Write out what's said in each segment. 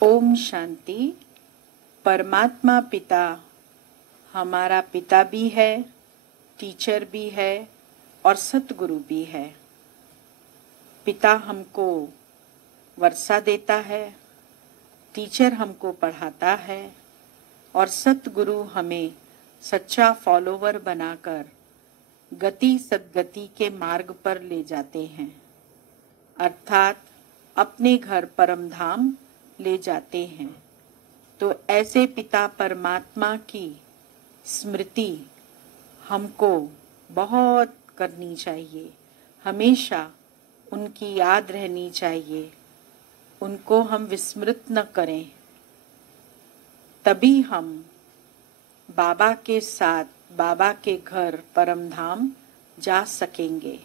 ओम शांति। परमात्मा पिता हमारा पिता भी है, टीचर भी है और सतगुरु भी है। पिता हमको वर्षा देता है, टीचर हमको पढ़ाता है और सतगुरु हमें सच्चा फॉलोवर बनाकर गति सद्गति के मार्ग पर ले जाते हैं, अर्थात अपने घर परम धाम ले जाते हैं। तो ऐसे पिता परमात्मा की स्मृति हमको बहुत करनी चाहिए, हमेशा उनकी याद रहनी चाहिए, उनको हम विस्मृत न करें। तभी हम बाबा के साथ बाबा के घर परम धाम जा सकेंगे।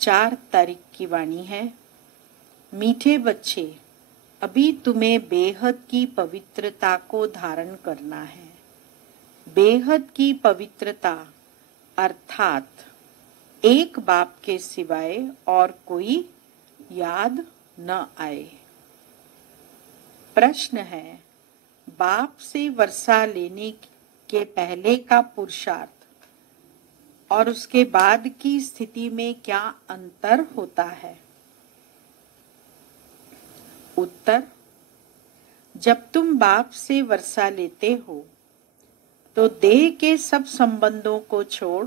4 तारीख की वाणी है। मीठे बच्चे, अभी तुम्हें बेहद की पवित्रता को धारण करना है। बेहद की पवित्रता अर्थात एक बाप के सिवाय और कोई याद न आए। प्रश्न है, बाप से वर्षा लेने के पहले का पुरुषार्थ और उसके बाद की स्थिति में क्या अंतर होता है? उत्तर, जब तुम बाप से वर्षा लेते हो तो देह के सब संबंधों को छोड़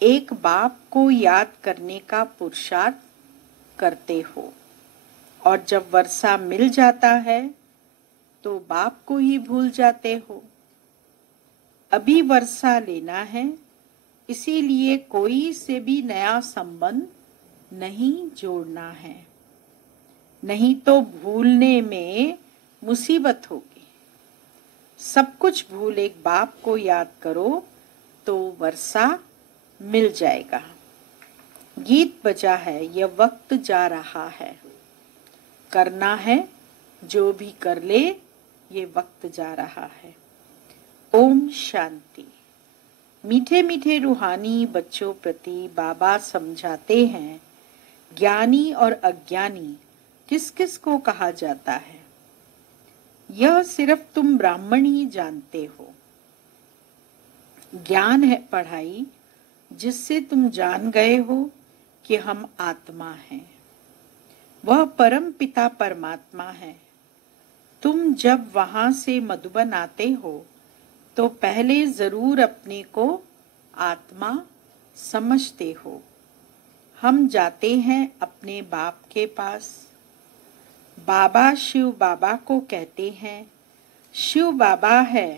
एक बाप को याद करने का पुरुषार्थ करते हो, और जब वर्षा मिल जाता है तो बाप को ही भूल जाते हो। अभी वर्षा लेना है, इसीलिए कोई से भी नया संबंध नहीं जोड़ना है, नहीं तो भूलने में मुसीबत होगी। सब कुछ भूल एक बाप को याद करो तो वर्षा मिल जाएगा। गीत बजा है, यह वक्त जा रहा है, करना है जो भी कर ले, ये वक्त जा रहा है। ओम शांति। मीठे मीठे रूहानी बच्चों प्रति बाबा समझाते हैं, ज्ञानी और अज्ञानी किस किस को कहा जाता है, यह सिर्फ तुम ब्राह्मण ही जानते हो। ज्ञान है पढ़ाई, जिससे तुम जान गए हो कि हम आत्मा हैं, वह परम पिता परमात्मा है। तुम जब वहां से मधुबन आते हो तो पहले जरूर अपने को आत्मा समझते हो। हम जाते हैं अपने बाप के पास। बाबा शिव बाबा को कहते हैं। शिव बाबा है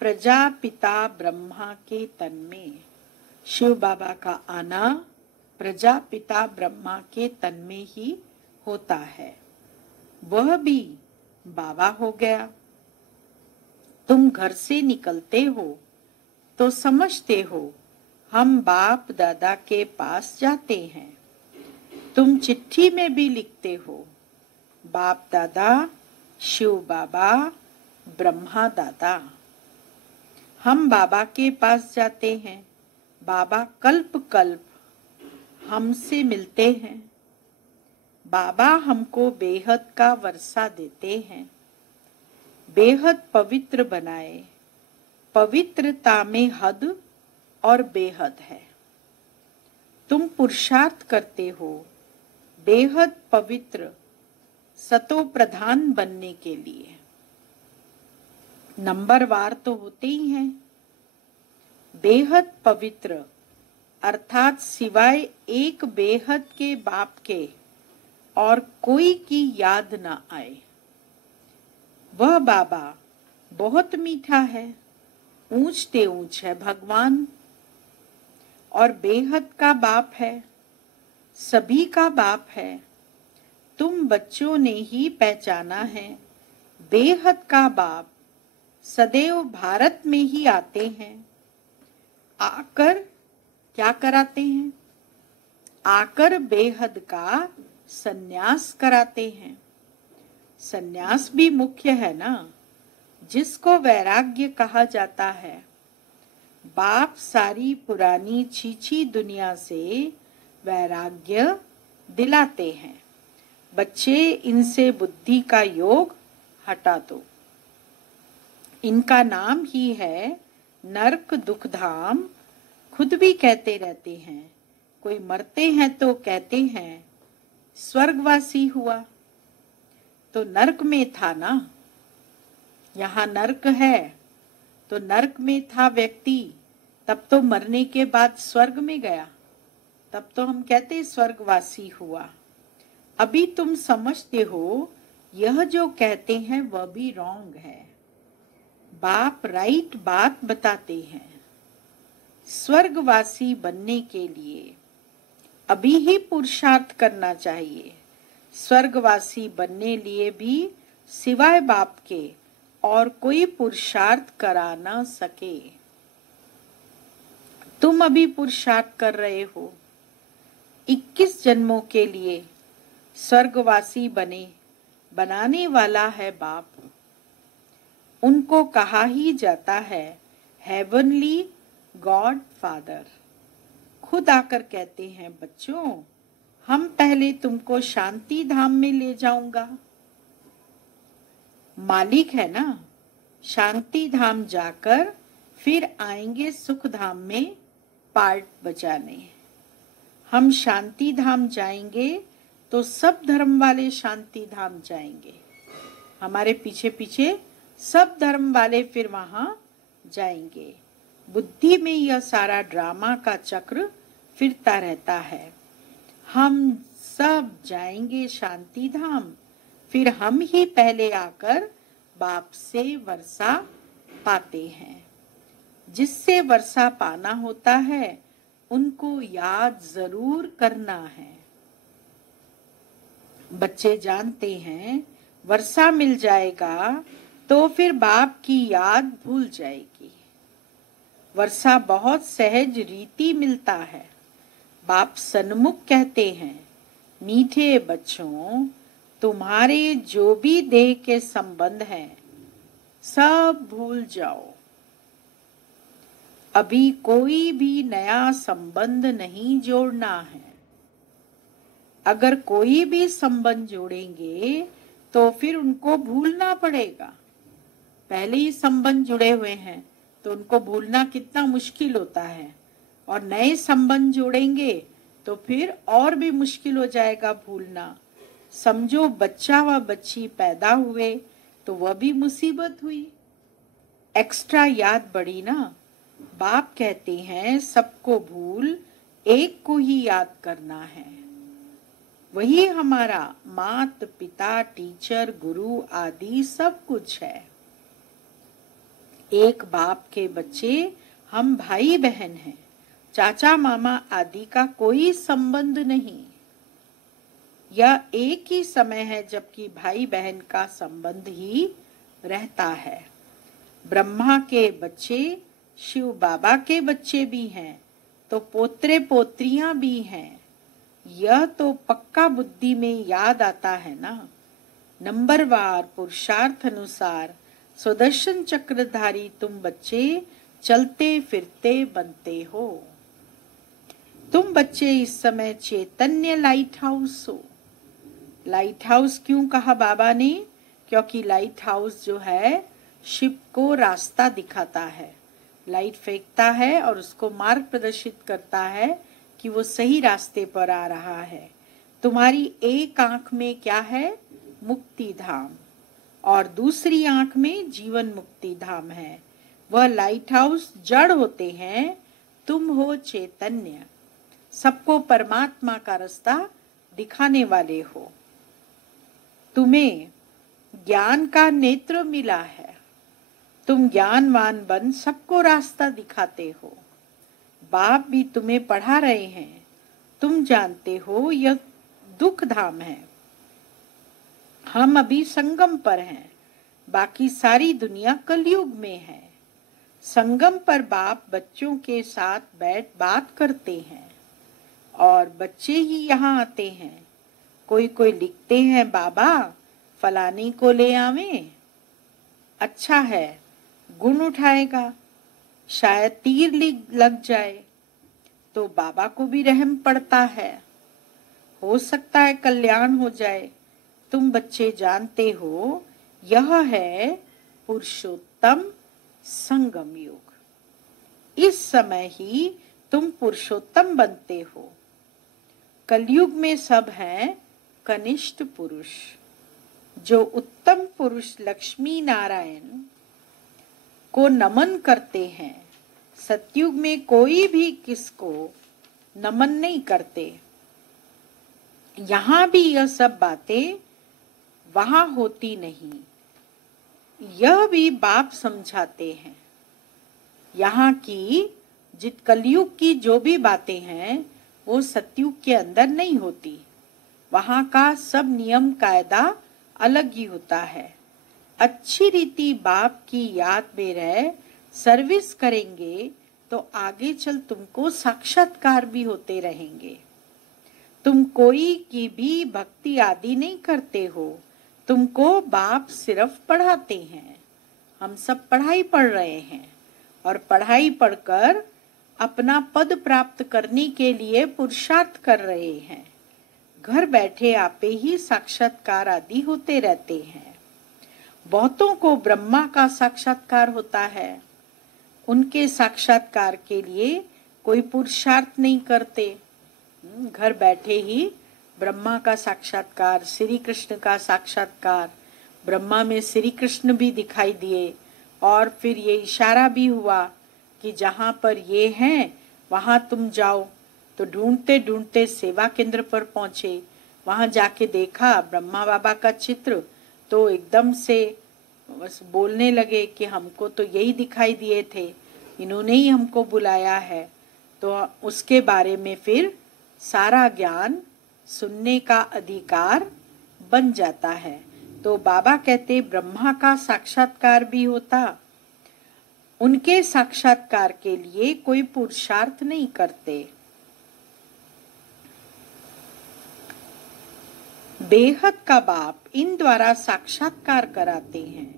प्रजापिता ब्रह्मा के तन में। शिव बाबा का आना प्रजापिता ब्रह्मा के तन में ही होता है, वह भी बाबा हो गया। तुम घर से निकलते हो तो समझते हो हम बाप दादा के पास जाते हैं। तुम चिट्ठी में भी लिखते हो बाप दादा, शिव बाबा, ब्रह्मा दादा। हम बाबा के पास जाते हैं, बाबा कल्प कल्प हमसे मिलते हैं। बाबा हमको बेहद का वर्षा देते हैं, बेहद पवित्र बनाए। पवित्रता में हद और बेहद है। तुम पुरुषार्थ करते हो बेहद पवित्र सतो प्रधान बनने के लिए। नंबरवार तो होते ही हैं। बेहद पवित्र अर्थात सिवाय एक बेहद के बाप के और कोई की याद न आए। वह बाबा बहुत मीठा है, ऊंचते ऊंच है भगवान, और बेहद का बाप है, सभी का बाप है। तुम बच्चों ने ही पहचाना है बेहद का बाप सदैव भारत में ही आते हैं। आकर क्या कराते हैं? आकर बेहद का सन्यास कराते हैं। सन्यास भी मुख्य है ना, जिसको वैराग्य कहा जाता है। बाप सारी पुरानी छीछी दुनिया से वैराग्य दिलाते हैं। बच्चे, इनसे बुद्धि का योग हटा दो। इनका नाम ही है नरक दुख धाम। खुद भी कहते रहते हैं, कोई मरते हैं तो कहते हैं स्वर्गवासी हुआ। तो नरक में था ना, यहाँ नरक है तो नरक में था व्यक्ति, तब तो मरने के बाद स्वर्ग में गया, तब तो हम कहते स्वर्गवासी हुआ। अभी तुम समझते हो यह जो कहते हैं वह भी रॉन्ग है। बाप राइट बात बताते हैं। स्वर्गवासी बनने के लिए अभी ही पुरुषार्थ करना चाहिए। स्वर्गवासी बनने लिए भी सिवाय बाप के और कोई पुरुषार्थ करा न सके। तुम अभी पुरुषार्थ कर रहे हो। 21 जन्मों के लिए स्वर्गवासी बनाने वाला है बाप। उनको कहा ही जाता है हेवनली गॉड फादर। खुद आकर कहते हैं, बच्चों हम पहले तुमको शांति धाम में ले जाऊंगा। मालिक है ना, शांति धाम जाकर फिर आएंगे सुख धाम में पार्ट बजाने। हम शांति धाम जाएंगे तो सब धर्म वाले शांति धाम जाएंगे। हमारे पीछे पीछे सब धर्म वाले फिर वहां जाएंगे। बुद्धि में यह सारा ड्रामा का चक्र फिरता रहता है। हम सब जाएंगे शांति धाम, फिर हम ही पहले आकर बाप से वर्षा पाते हैं। जिससे वर्षा पाना होता है उनको याद जरूर करना है। बच्चे जानते हैं वर्षा मिल जाएगा तो फिर बाप की याद भूल जाएगी। वर्षा बहुत सहज रीति मिलता है। बाप सन्मुख कहते हैं, मीठे बच्चों तुम्हारे जो भी देह के संबंध हैं सब भूल जाओ। अभी कोई भी नया संबंध नहीं जोड़ना है। अगर कोई भी संबंध जोड़ेंगे तो फिर उनको भूलना पड़ेगा। पहले ही संबंध जुड़े हुए हैं तो उनको भूलना कितना मुश्किल होता है, और नए संबंध जोड़ेंगे तो फिर और भी मुश्किल हो जाएगा भूलना। समझो बच्चा व बच्ची पैदा हुए तो वह भी मुसीबत हुई, एक्स्ट्रा याद बढ़ी ना। बाप कहते हैं सबको भूल एक को ही याद करना है। वही हमारा माता पिता टीचर गुरु आदि सब कुछ है। एक बाप के बच्चे हम भाई बहन हैं। चाचा मामा आदि का कोई संबंध नहीं। यह एक ही समय है जबकि भाई बहन का संबंध ही रहता है। ब्रह्मा के बच्चे शिव बाबा के बच्चे भी हैं तो पोत्रे पोत्रियां भी हैं। यह तो पक्का बुद्धि में याद आता है ना। नंबरवार पुरुषार्थ अनुसार सुदर्शन चक्रधारी तुम बच्चे चलते फिरते बनते हो। तुम बच्चे इस समय चैतन्य लाइट हाउस हो। लाइट हाउस क्यों कहा बाबा ने? क्योंकि लाइट हाउस जो है शिप को रास्ता दिखाता है, लाइट फेंकता है और उसको मार्ग प्रदर्शित करता है कि वो सही रास्ते पर आ रहा है। तुम्हारी एक आंख में क्या है? मुक्ति धाम, और दूसरी आंख में जीवन मुक्ति धाम है। वह लाइट हाउस जड़ होते हैं, तुम हो चैतन्य। सबको परमात्मा का रास्ता दिखाने वाले हो। तुम्हें ज्ञान का नेत्र मिला है। तुम ज्ञानवान बन सबको रास्ता दिखाते हो। बाप भी तुम्हें पढ़ा रहे हैं। तुम जानते हो यह दुख धाम है। हम अभी संगम पर हैं, बाकी सारी दुनिया कलयुग में है। संगम पर बाप बच्चों के साथ बैठ बात करते हैं और बच्चे ही यहाँ आते हैं। कोई कोई लिखते हैं, बाबा फलाने को ले आवें। अच्छा है, गुण उठाएगा, शायद तीर लग जाए तो बाबा को भी रहम पड़ता है। हो सकता है कल्याण हो जाए। तुम बच्चे जानते हो यह है पुरुषोत्तम संगम युग। इस समय ही तुम पुरुषोत्तम बनते हो। कलयुग में सब हैं कनिष्ठ पुरुष। जो उत्तम पुरुष लक्ष्मी नारायण को नमन करते हैं, सतयुग में कोई भी किसको नमन नहीं करते। यहाँ भी यह सब बातें वहां होती नहीं, यह भी बाप समझाते हैं। यहाँ की जित कलयुग की जो भी बातें हैं वो सतयुग के अंदर नहीं होती। वहां का सब नियम कायदा अलग ही होता है। अच्छी रीति बाप की याद में रह सर्विस करेंगे तो आगे चल तुमको साक्षात्कार भी होते रहेंगे। तुम कोई की भी भक्ति आदि नहीं करते हो, तुमको बाप सिर्फ पढ़ाते हैं। हम सब पढ़ाई पढ़ रहे हैं और पढ़ाई पढ़कर अपना पद प्राप्त करने के लिए पुरुषार्थ कर रहे हैं। घर बैठे आपे ही साक्षात्कार आदि होते रहते हैं। बहुतों को ब्रह्मा का साक्षात्कार होता है, उनके साक्षात्कार के लिए कोई पुरुषार्थ नहीं करते। घर बैठे ही ब्रह्मा का साक्षात्कार, श्री कृष्ण का साक्षात्कार, ब्रह्मा में श्री कृष्ण भी दिखाई दिए और फिर ये इशारा भी हुआ कि जहाँ पर ये हैं वहां तुम जाओ। तो ढूंढते ढूंढते सेवा केंद्र पर पहुंचे। वहां जाके देखा ब्रह्मा बाबा का चित्र, तो एकदम से बस बोलने लगे कि हमको तो यही दिखाई दिए थे, इन्होंने ही हमको बुलाया है। तो उसके बारे में फिर सारा ज्ञान सुनने का अधिकार बन जाता है। तो बाबा कहते ब्रह्मा का साक्षात्कार भी होता। उनके साक्षात्कार के लिए कोई पुरुषार्थ नहीं करते। बेहद का बाप इन द्वारा साक्षात्कार कराते हैं।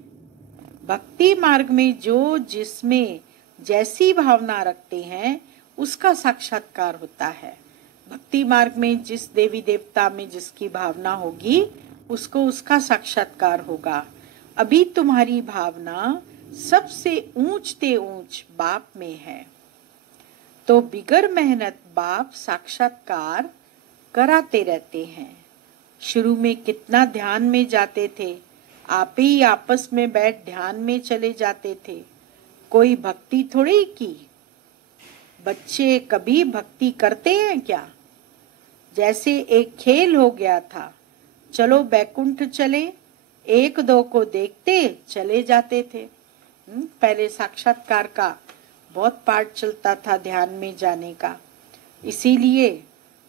भक्ति मार्ग में जो जिसमें जैसी भावना रखते हैं उसका साक्षात्कार होता है। भक्ति मार्ग में जिस देवी देवता में जिसकी भावना होगी उसको उसका साक्षात्कार होगा। अभी तुम्हारी भावना सबसे ऊंचते ऊंच बाप में है, तो बिगर मेहनत बाप साक्षात्कार कराते रहते हैं। शुरू में कितना ध्यान में जाते थे, आप ही आपस में बैठ ध्यान में चले जाते थे। कोई भक्ति थोड़ी की। बच्चे कभी भक्ति करते हैं क्या? जैसे एक खेल हो गया था, चलो बैकुंठ चले, एक दो को देखते चले जाते थे। पहले साक्षात्कार का बहुत पाठ चलता था ध्यान में जाने का, इसीलिए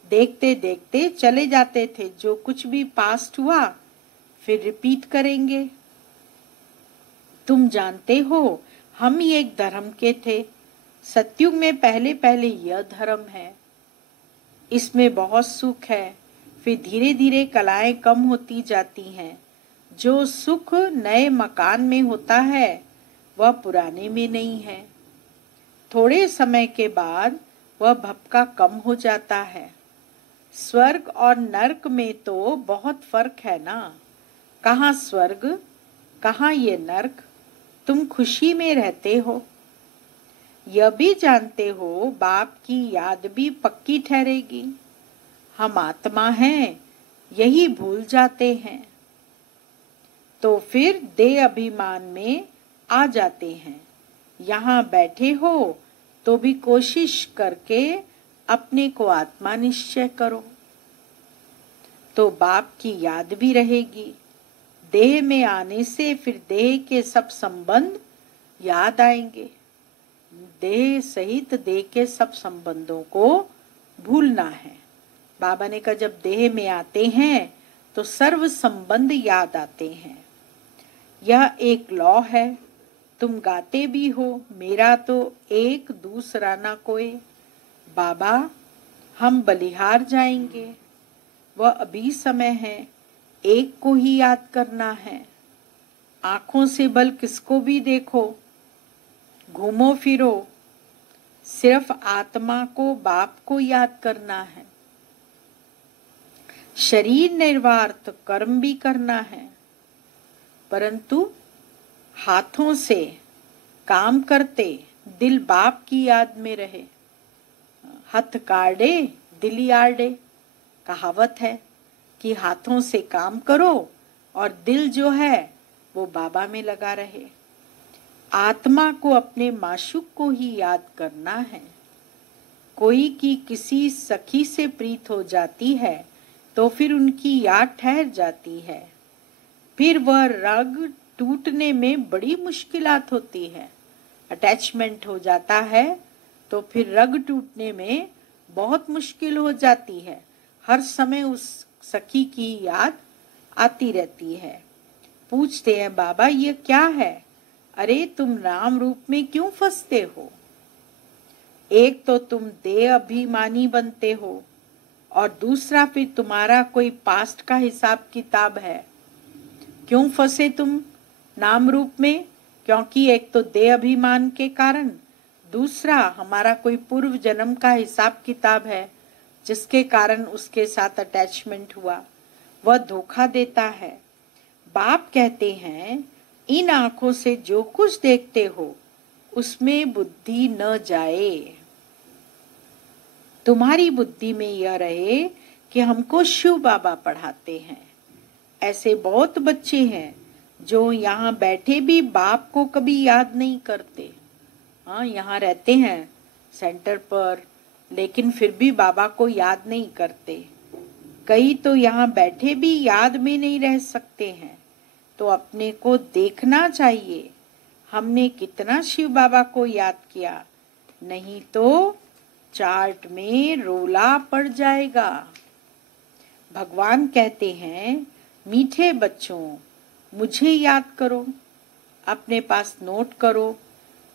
देखते देखते चले जाते थे। जो कुछ भी पास्ट हुआ फिर रिपीट करेंगे। तुम जानते हो हम ही एक धर्म के थे। सतयुग में पहले पहले यह धर्म है, इसमें बहुत सुख है। फिर धीरे धीरे कलाएं कम होती जाती हैं। जो सुख नए मकान में होता है वह पुराने में नहीं है। थोड़े समय के बाद वह भपका कम हो जाता है। स्वर्ग और नरक में तो बहुत फर्क है ना। कहाँ स्वर्ग, कहाँ ये नरक। तुम खुशी में रहते हो, यह भी जानते हो बाप की याद भी पक्की ठहरेगी। हम आत्मा हैं, यही भूल जाते हैं, तो फिर देह अभिमान में आ जाते हैं। यहाँ बैठे हो तो भी कोशिश करके अपने को आत्मा निश्चय करो, तो बाप की याद भी रहेगी। देह में आने से फिर देह के सब संबंध याद आएंगे। देह सहित देह के सब संबंधों को भूलना है। बाबा ने कहा जब देह में आते हैं तो सर्व संबंध याद आते हैं। यह एक लॉ है। तुम गाते भी हो, मेरा तो एक दूसरा ना कोई। बाबा हम बलिहार जाएंगे, वह अभी समय है, एक को ही याद करना है। आंखों से बल किसको भी देखो, घूमो फिरो, सिर्फ आत्मा को बाप को याद करना है। शरीर निर्वाह तो कर्म भी करना है, परंतु हाथों से काम करते दिल बाप की याद में रहे। हथ काढ़े दिल आड़े, कहावत है कि हाथों से काम करो और दिल जो है वो बाबा में लगा रहे। आत्मा को अपने माशूक को ही याद करना है। कोई की किसी सखी से प्रीत हो जाती है तो फिर उनकी याद ठहर जाती है। फिर वह रग टूटने में बड़ी मुश्किलात होती है। अटैचमेंट हो जाता है तो फिर रग टूटने में बहुत मुश्किल हो जाती है। हर समय उस सखी की याद आती रहती है। पूछते हैं बाबा ये क्या है? अरे तुम नाम रूप में क्यों फंसते हो? एक तो तुम देह अभिमानी बनते हो और दूसरा फिर तुम्हारा कोई पास्ट का हिसाब किताब है। क्यों फंसे तुम नाम रूप में? क्योंकि एक तो देह अभिमान के कारण, दूसरा हमारा कोई पूर्व जन्म का हिसाब किताब है जिसके कारण उसके साथ अटैचमेंट हुआ। वह धोखा देता है। बाप कहते हैं इन आंखों से जो कुछ देखते हो उसमें बुद्धि न जाए। तुम्हारी बुद्धि में यह रहे कि हमको शिव बाबा पढ़ाते हैं। ऐसे बहुत बच्चे हैं जो यहाँ बैठे भी बाप को कभी याद नहीं करते। हाँ, यहाँ रहते हैं सेंटर पर, लेकिन फिर भी बाबा को याद नहीं करते। कई तो यहाँ बैठे भी याद में नहीं रह सकते हैं। तो अपने को देखना चाहिए हमने कितना शिव बाबा को याद किया, नहीं तो चार्ट में रोला पड़ जाएगा। भगवान कहते हैं मीठे बच्चों मुझे याद करो, अपने पास नोट करो,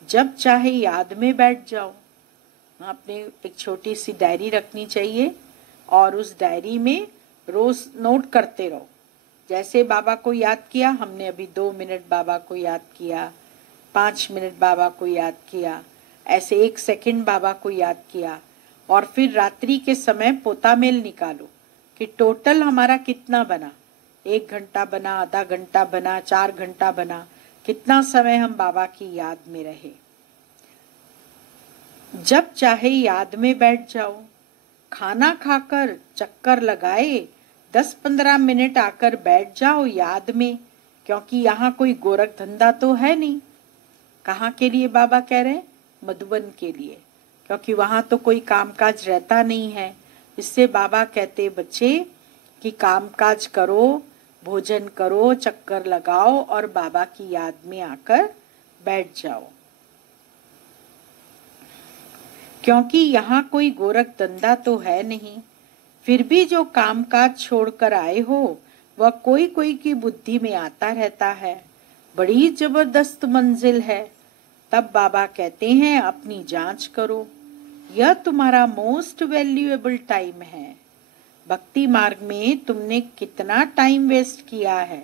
जब चाहे याद में बैठ जाओ। आपने एक छोटी सी डायरी रखनी चाहिए और उस डायरी में रोज नोट करते रहो। जैसे बाबा को याद किया, हमने अभी 2 मिनट बाबा को याद किया, 5 मिनट बाबा को याद किया, ऐसे 1 सेकंड बाबा को याद किया। और फिर रात्रि के समय पोता मेल निकालो कि टोटल हमारा कितना बना, 1 घंटा बना, आधा घंटा बना, 4 घंटा बना, कितना समय हम बाबा की याद में रहे। जब चाहे याद में बैठ जाओ। खाना खाकर चक्कर लगाए 10-15 मिनट आकर बैठ जाओ याद में, क्योंकि यहाँ कोई गोरख धंधा तो है नहीं। कहाँ के लिए बाबा कह रहे हैं? मधुबन के लिए, क्योंकि वहां तो कोई कामकाज रहता नहीं है। इससे बाबा कहते बच्चे कि कामकाज करो, भोजन करो, चक्कर लगाओ और बाबा की याद में आकर बैठ जाओ। क्योंकि यहाँ कोई गोरख धंधा तो है नहीं। फिर भी जो कामकाज छोड़कर आए हो वह कोई कोई की बुद्धि में आता रहता है। बड़ी जबरदस्त मंजिल है। तब बाबा कहते हैं अपनी जांच करो, यह तुम्हारा मोस्ट वैल्यूएबल टाइम है। भक्ति मार्ग में तुमने कितना टाइम वेस्ट किया है।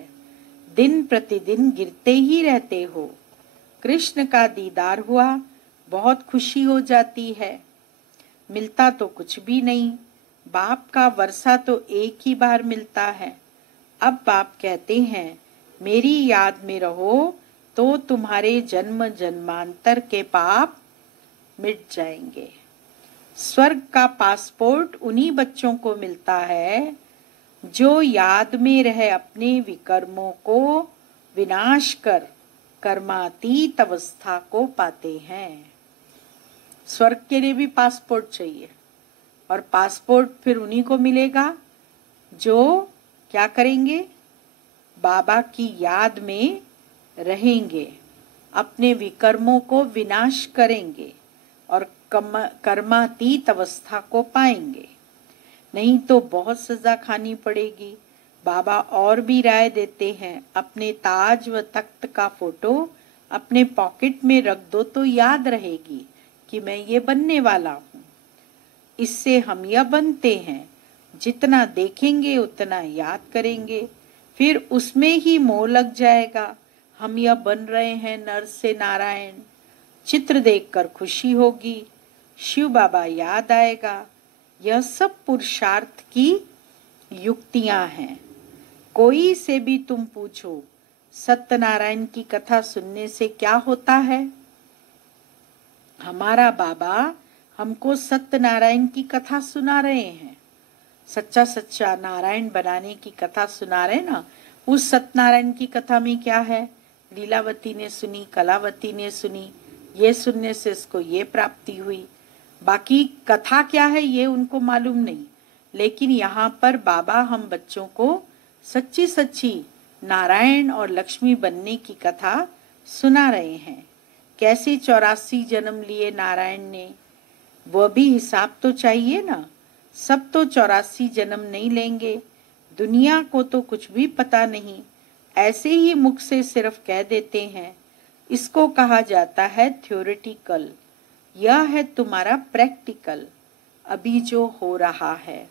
दिन प्रतिदिन गिरते ही रहते हो। कृष्ण का दीदार हुआ, बहुत खुशी हो जाती है। मिलता तो कुछ भी नहीं। बाप का वर्षा तो एक ही बार मिलता है। अब बाप कहते हैं मेरी याद में रहो तो तुम्हारे जन्म जन्मांतर के पाप मिट जाएंगे। स्वर्ग का पासपोर्ट उन्हीं बच्चों को मिलता है जो याद में रहे अपने विकर्मों को विनाश कर कर्मातीत अवस्था को पाते हैं। स्वर्ग के लिए भी पासपोर्ट चाहिए और पासपोर्ट फिर उन्हीं को मिलेगा जो क्या करेंगे? बाबा की याद में रहेंगे, अपने विकर्मों को विनाश करेंगे और कर्मातीत अवस्था को पाएंगे। नहीं तो बहुत सजा खानी पड़ेगी। बाबा और भी राय देते हैं अपने ताज व तख्त का फोटो अपने पॉकेट में रख दो तो याद रहेगी कि मैं ये बनने वाला हूँ। इससे हम यह बनते हैं, जितना देखेंगे उतना याद करेंगे, फिर उसमें ही मोह लग जाएगा। हम यह बन रहे हैं नर से नारायण। चित्र देखकर खुशी होगी, शिव बाबा याद आएगा। यह सब पुरुषार्थ की युक्तियां हैं। कोई से भी तुम पूछो सत्यनारायण की कथा सुनने से क्या होता है? हमारा बाबा हमको सत्यनारायण की कथा सुना रहे हैं, सच्चा सच्चा नारायण बनाने की कथा सुना रहे ना। उस सत्यनारायण की कथा में क्या है? लीलावती ने सुनी, कलावती ने सुनी, ये सुनने से इसको ये प्राप्ति हुई। बाकी कथा क्या है ये उनको मालूम नहीं, लेकिन यहाँ पर बाबा हम बच्चों को सच्ची सच्ची नारायण और लक्ष्मी बनने की कथा सुना रहे हैं। कैसे 84 जन्म लिए नारायण ने, वह भी हिसाब तो चाहिए ना। सब तो 84 जन्म नहीं लेंगे, दुनिया को तो कुछ भी पता नहीं, ऐसे ही मुख से सिर्फ कह देते हैं। इसको कहा जाता है थ्योरेटिकल। यह है तुम्हारा प्रैक्टिकल, अभी जो हो रहा है।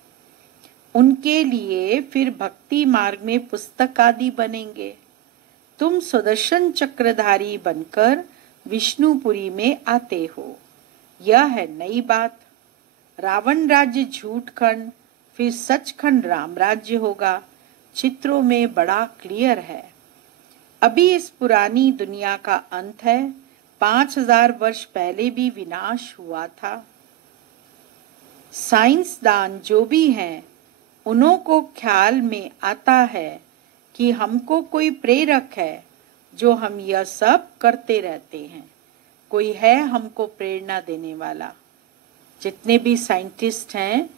उनके लिए फिर भक्ति मार्ग में पुस्तक आदि बनेंगे। तुम सुदर्शन चक्रधारी बनकर विष्णुपुरी में आते हो, यह है नई बात। रावण राज्य झूठ खंड, फिर सचखंड राम राज्य होगा। चित्रों में बड़ा क्लियर है। अभी इस पुरानी दुनिया का अंत है। 5000 वर्ष पहले भी विनाश हुआ था। साइंसदान जो भी हैं, उन्हों को ख्याल में आता है कि हमको कोई प्रेरक है जो हम यह सब करते रहते हैं। कोई है हमको प्रेरणा देने वाला। जितने भी साइंटिस्ट हैं,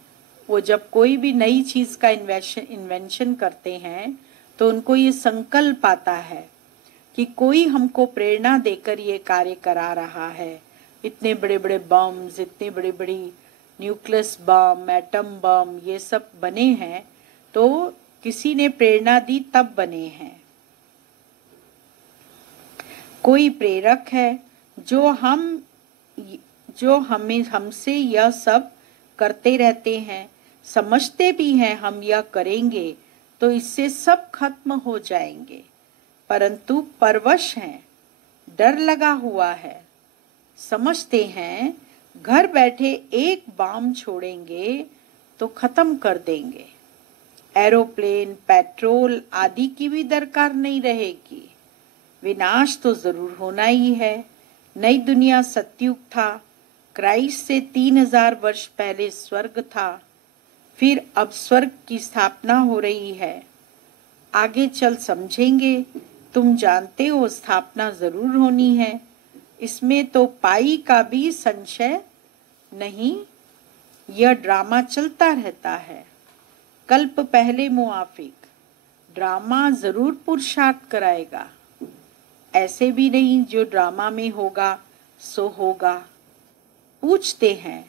वो जब कोई भी नई चीज का इन्वेंशन करते हैं तो उनको ये संकल्प आता है कि कोई हमको प्रेरणा देकर ये कार्य करा रहा है। इतने बड़े बड़े बम्स, इतने बड़ी बड़ी न्यूक्लियस बम, एटम बम, ये सब बने हैं तो किसी ने प्रेरणा दी तब बने हैं। कोई प्रेरक है जो हमें हमसे यह सब करते रहते हैं। समझते भी हैं हम यह करेंगे तो इससे सब खत्म हो जाएंगे, परंतु परवश हैं, डर लगा हुआ है। समझते हैं घर बैठे एक बम छोड़ेंगे तो खत्म कर देंगे। एरोप्लेन, पेट्रोल आदि की भी दरकार नहीं रहेगी। विनाश तो जरूर होना ही है। नई दुनिया सतयुग था। क्राइस्ट से 3000 वर्ष पहले स्वर्ग था। फिर अब स्वर्ग की स्थापना हो रही है। आगे चल समझेंगे। तुम जानते हो स्थापना जरूर होनी है, इसमें तो पाई का भी संशय नहीं। यह ड्रामा चलता रहता है। कल्प पहले मुआफिक ड्रामा जरूर पुरुषार्थ कराएगा। ऐसे भी नहीं जो ड्रामा में होगा सो होगा। पूछते हैं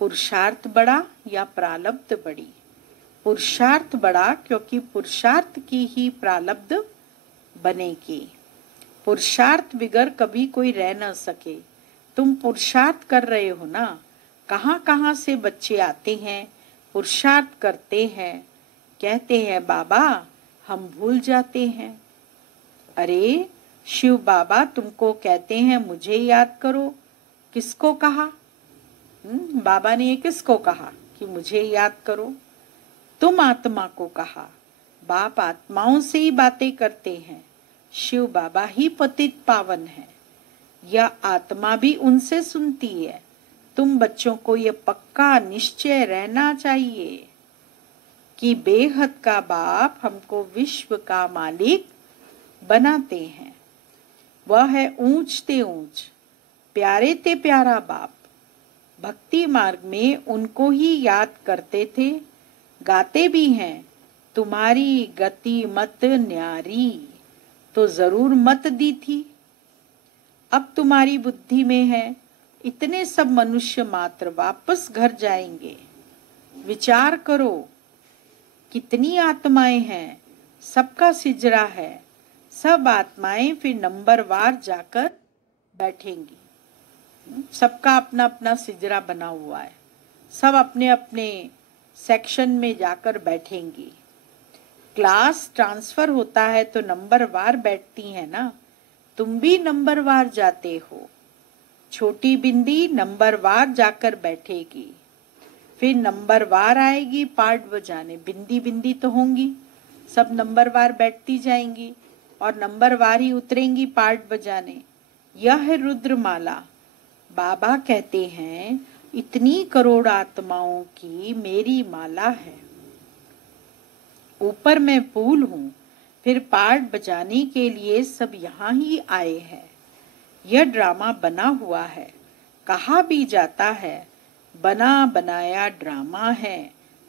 पुरुषार्थ बड़ा या प्रारब्ध बड़ी? पुरुषार्थ बड़ा, क्योंकि पुरुषार्थ की ही प्रारब्ध बनेगी। पुरुषार्थ बिगर कभी कोई रह न सके। तुम पुरुषार्थ कर रहे हो ना। कहाँ कहाँ से बच्चे आते हैं, पुरुषार्थ करते हैं, कहते हैं बाबा हम भूल जाते हैं। अरे शिव बाबा तुमको कहते हैं मुझे याद करो। किसको कहा? बाबा ने ये किसको कहा कि मुझे याद करो? तुम आत्मा को कहा। बाप आत्माओं से ही बातें करते हैं। शिव बाबा ही पतित पावन है। यह आत्मा भी उनसे सुनती है। तुम बच्चों को ये पक्का निश्चय रहना चाहिए कि बेहद का बाप हमको विश्व का मालिक बनाते हैं। वह है ऊंच ते ऊंच, प्यारे ते प्यारा बाप। भक्ति मार्ग में उनको ही याद करते थे। गाते भी हैं तुम्हारी गति मत न्यारी, तो जरूर मत दी थी। अब तुम्हारी बुद्धि में है इतने सब मनुष्य मात्र वापस घर जाएंगे। विचार करो कितनी आत्माएं हैं, सबका सिजरा है। सब आत्माएं फिर नंबरवार जाकर बैठेंगी। सबका अपना अपना सिजरा बना हुआ है। सब अपने अपने सेक्शन में जाकर बैठेंगी। क्लास ट्रांसफर होता है तो नंबरवार बैठती है ना। तुम भी नंबरवार जाते हो। छोटी बिंदी नंबरवार जाकर बैठेगी। फिर नंबरवार आएगी पार्ट बजाने, बिंदी बिंदी तो होंगी, सब नंबरवार बैठती जाएंगी और नंबरवार ही उतरेंगी पार्ट बजाने। यह है रुद्रमाला। बाबा कहते हैं इतनी करोड़ आत्माओं की मेरी माला है, ऊपर मैं फूल हूँ, फिर पार्ट बजाने के लिए सब यहाँ ही आए हैं। यह ड्रामा बना हुआ है, कहा भी जाता है बना बनाया ड्रामा है।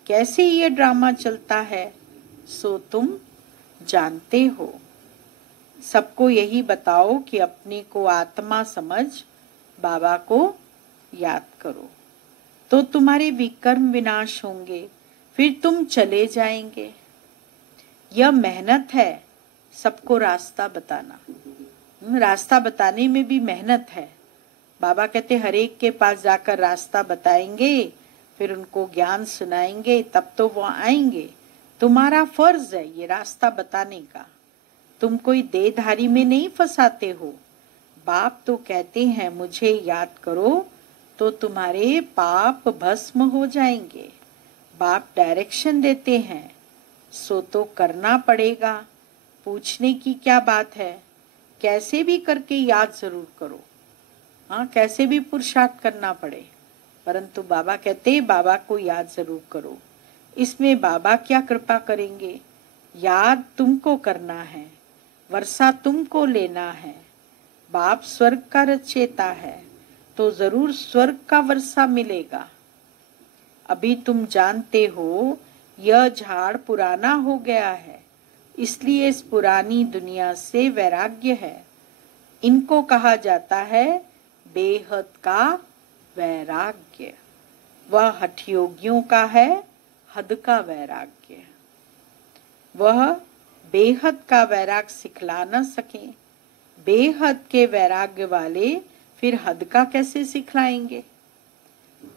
कैसे यह ड्रामा चलता है सो तुम जानते हो। सबको यही बताओ कि अपने को आत्मा समझ बाबा को याद करो, तो तुम्हारे विकर्म विनाश होंगे, फिर तुम चले जाएंगे। यह मेहनत है सबको रास्ता बताना, रास्ता बताने में भी मेहनत है। बाबा कहते हर एक के पास जाकर रास्ता बताएंगे, फिर उनको ज्ञान सुनाएंगे, तब तो वो आएंगे। तुम्हारा फर्ज है ये रास्ता बताने का। तुम कोई देहधारी में नहीं फंसाते हो। बाप तो कहते हैं मुझे याद करो तो तुम्हारे पाप भस्म हो जाएंगे। बाप डायरेक्शन देते हैं, सो तो करना पड़ेगा। पूछने की क्या बात है, कैसे भी करके याद जरूर करो। हाँ, कैसे भी पुरुषार्थ करना पड़े, परंतु बाबा कहते बाबा को याद जरूर करो। इसमें बाबा क्या कृपा करेंगे, याद तुमको करना है, वर्षा तुमको लेना है। बाप स्वर्ग का रचयिता है तो जरूर स्वर्ग का वर्षा मिलेगा। अभी तुम जानते हो यह झाड़ पुराना हो गया है, इसलिए इस पुरानी दुनिया से वैराग्य है। इनको कहा जाता है बेहद का वैराग्य। वह हठयोगियों का है हद का वैराग्य। वह बेहद का वैराग सिखला न सके, बेहद के वैराग्य वाले फिर हद का कैसे सिखलाएंगे।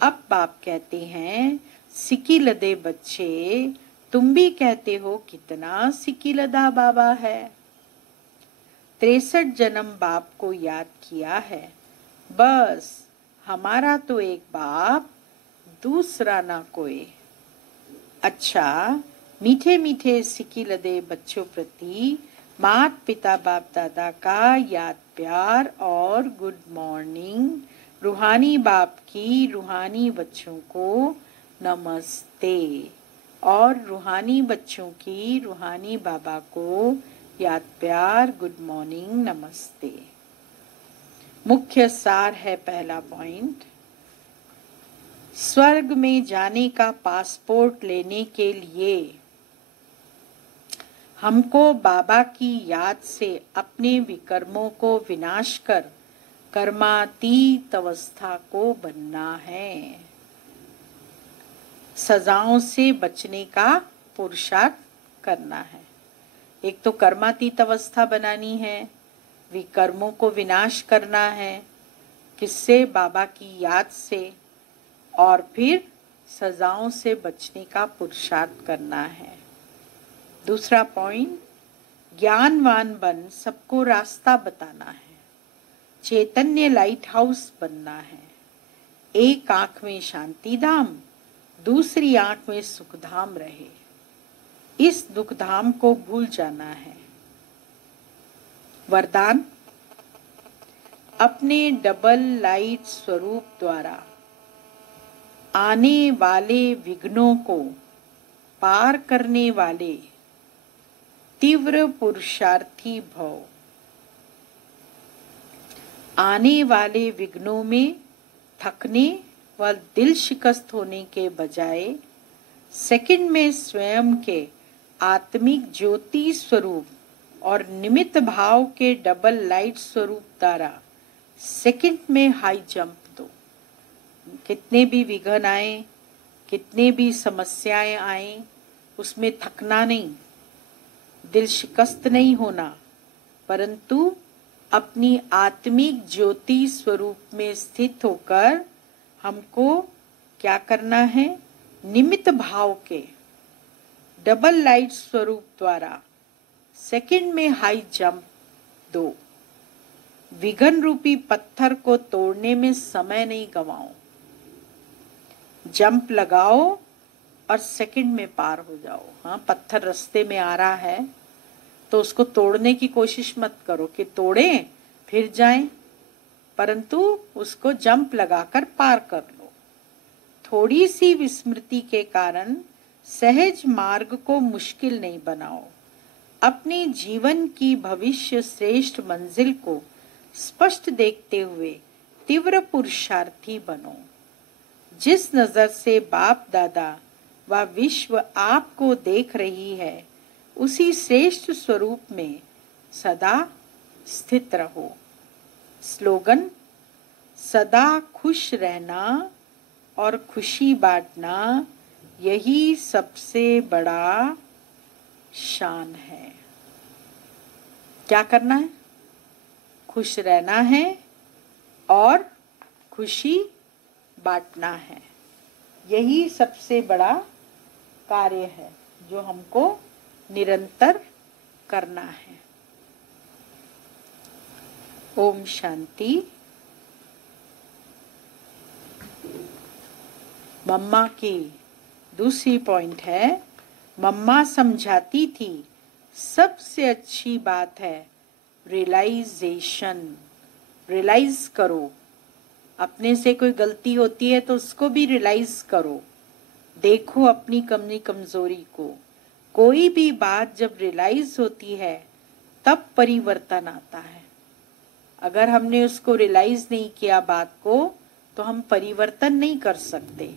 अब बाप कहते हैं सिकी लदे बच्चे, तुम भी कहते हो कितना सिकी लदा बाबा है। 63 जन्म बाप को याद किया है, बस हमारा तो एक बाप दूसरा ना कोई। अच्छा, मीठे मीठे सिकी लदे बच्चों प्रति मात पिता बाप दादा का याद प्यार और गुड मॉर्निंग। रूहानी बाप की रूहानी बच्चों को नमस्ते और रूहानी बच्चों की रूहानी बाबा को याद प्यार गुड मॉर्निंग नमस्ते। मुख्य सार है पहला पॉइंट, स्वर्ग में जाने का पासपोर्ट लेने के लिए हमको बाबा की याद से अपने विकर्मों को विनाश कर कर्मातीत अवस्था को बनना है। सजाओं से बचने का पुरुषार्थ करना है। एक तो कर्मातीत अवस्था बनानी है, विकर्मों को विनाश करना है, किससे, बाबा की याद से, और फिर सजाओं से बचने का पुरुषार्थ करना है। दूसरा पॉइंट, ज्ञानवान बन सबको रास्ता बताना है, चैतन्य लाइट हाउस बनना है। एक आंख में शांति धाम, दूसरी आंख में सुख धाम रहे, इस दुख धाम को भूल जाना है। वरदान, अपने डबल लाइट स्वरूप द्वारा आने वाले विघ्नों को पार करने वाले तीव्र पुरुषार्थी भव। आने वाले विघ्नों में थकने व दिल शिकस्त होने के बजाय सेकंड में स्वयं के आत्मिक ज्योति स्वरूप और निमित्त भाव के डबल लाइट स्वरूप द्वारा सेकंड में हाई जंप दो। कितने भी विघ्न आए, कितने भी समस्याएं आए, उसमें थकना नहीं, दिल शिकस्त नहीं होना, परंतु अपनी आत्मिक ज्योति स्वरूप में स्थित होकर हमको क्या करना है, निमित्त भाव के डबल लाइट स्वरूप द्वारा सेकंड में हाई जंप दो। विघ्न रूपी पत्थर को तोड़ने में समय नहीं गवाओ। जंप लगाओ और सेकंड में पार हो जाओ। हाँ, पत्थर रास्ते में आ रहा है तो उसको तोड़ने की कोशिश मत करो कि तोड़ें फिर जाएं, परंतु उसको जंप लगाकर पार कर लो। थोड़ी सी विस्मृति के कारण सहज मार्ग को मुश्किल नहीं बनाओ। अपने जीवन की भविष्य श्रेष्ठ मंजिल को स्पष्ट देखते हुए तीव्र पुरुषार्थी बनो। जिस नजर से बाप दादा व विश्व आपको देख रही है, उसी श्रेष्ठ स्वरूप में सदा स्थित रहो। स्लोगन: सदा खुश रहना और खुशी बांटना, यही सबसे बड़ा शान है। क्या करना है? खुश रहना है और खुशी बांटना है। यही सबसे बड़ा कार्य है जो हमको निरंतर करना है। ओम शांति। मम्मा की दूसरी पॉइंट है, मम्मा समझाती थी सबसे अच्छी बात है रियलाइजेशन। रियलाइज करो, अपने से कोई गलती होती है तो उसको भी रियलाइज करो। देखो अपनी कमी कमजोरी को। कोई भी बात जब रियलाइज होती है तब परिवर्तन आता है। अगर हमने उसको रियलाइज नहीं किया बात को, तो हम परिवर्तन नहीं कर सकते।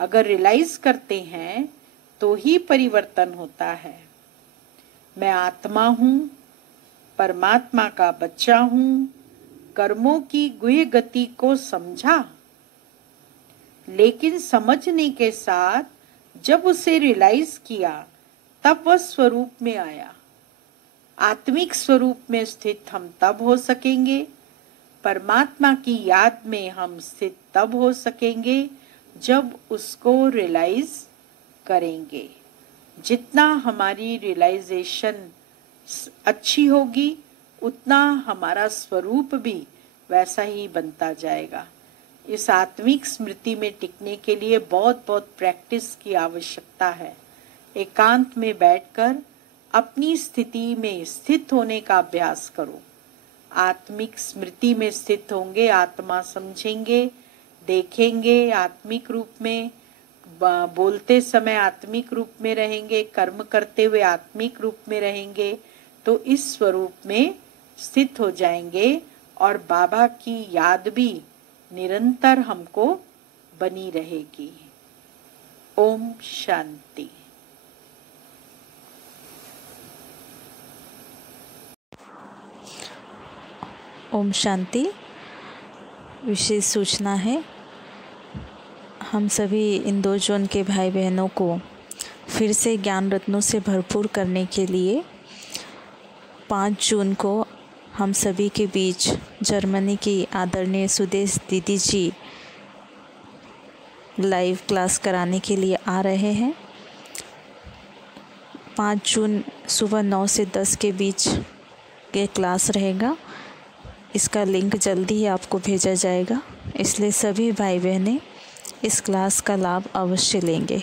अगर रियलाइज करते हैं तो ही परिवर्तन होता है। मैं आत्मा हूँ, परमात्मा का बच्चा हूँ। कर्मों की गुह्य गति को समझा, लेकिन समझने के साथ जब उसे रियलाइज किया तब वह स्वरूप में आया। आत्मिक स्वरूप में स्थित हम तब हो सकेंगे, परमात्मा की याद में हम स्थित तब हो सकेंगे जब उसको रियलाइज करेंगे। जितना हमारी रियलाइजेशन अच्छी होगी, उतना हमारा स्वरूप भी वैसा ही बनता जाएगा। इस आत्मिक स्मृति में टिकने के लिए बहुत बहुत प्रैक्टिस की आवश्यकता है। एकांत में बैठकर अपनी स्थिति में स्थित होने का अभ्यास करो। आत्मिक स्मृति में स्थित होंगे, आत्मा समझेंगे, देखेंगे आत्मिक रूप में, बोलते समय आत्मिक रूप में रहेंगे, कर्म करते हुए आत्मिक रूप में रहेंगे, तो इस स्वरूप में स्थित हो जाएंगे और बाबा की याद भी निरंतर हमको बनी रहेगी। ओम शांति। ओम शांति। विशेष सूचना है, हम सभी इन 2 जोन के भाई बहनों को फिर से ज्ञान रत्नों से भरपूर करने के लिए 5 जून को हम सभी के बीच जर्मनी की आदरणीय सुदेश दीदी जी लाइव क्लास कराने के लिए आ रहे हैं। 5 जून सुबह 9 से 10 के बीच ये क्लास रहेगा। इसका लिंक जल्दी ही आपको भेजा जाएगा, इसलिए सभी भाई बहनें इस क्लास का लाभ अवश्य लेंगे।